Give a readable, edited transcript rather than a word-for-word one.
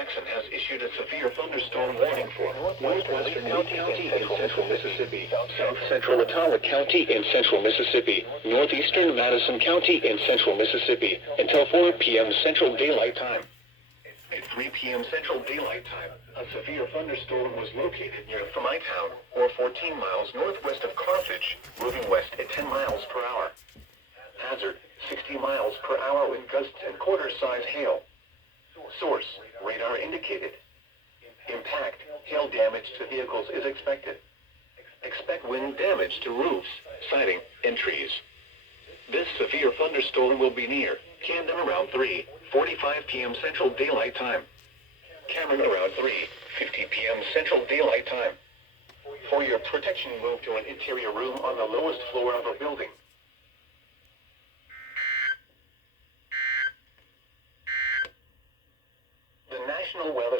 Jackson has issued a severe thunderstorm warning for northwestern County in central Mississippi, south central Watauga County in central Mississippi, northeastern Madison County in central Mississippi, until 4 p.m. Central Daylight Time. At 3 p.m. Central Daylight Time, a severe thunderstorm was located near Town, or 14 miles northwest of Carthage, moving west at 10 miles per hour. Hazard, 60 miles per hour with gusts and quarter-size hail. Source, radar indicated. Impact, hail damage to vehicles is expected. Expect wind damage to roofs, siding, and trees. This severe thunderstorm will be near Camden around 3:45 p.m. Central Daylight Time. Cameron around 3:50 p.m. Central Daylight Time. For your protection, move to an interior room on the lowest floor of a building. The National Weather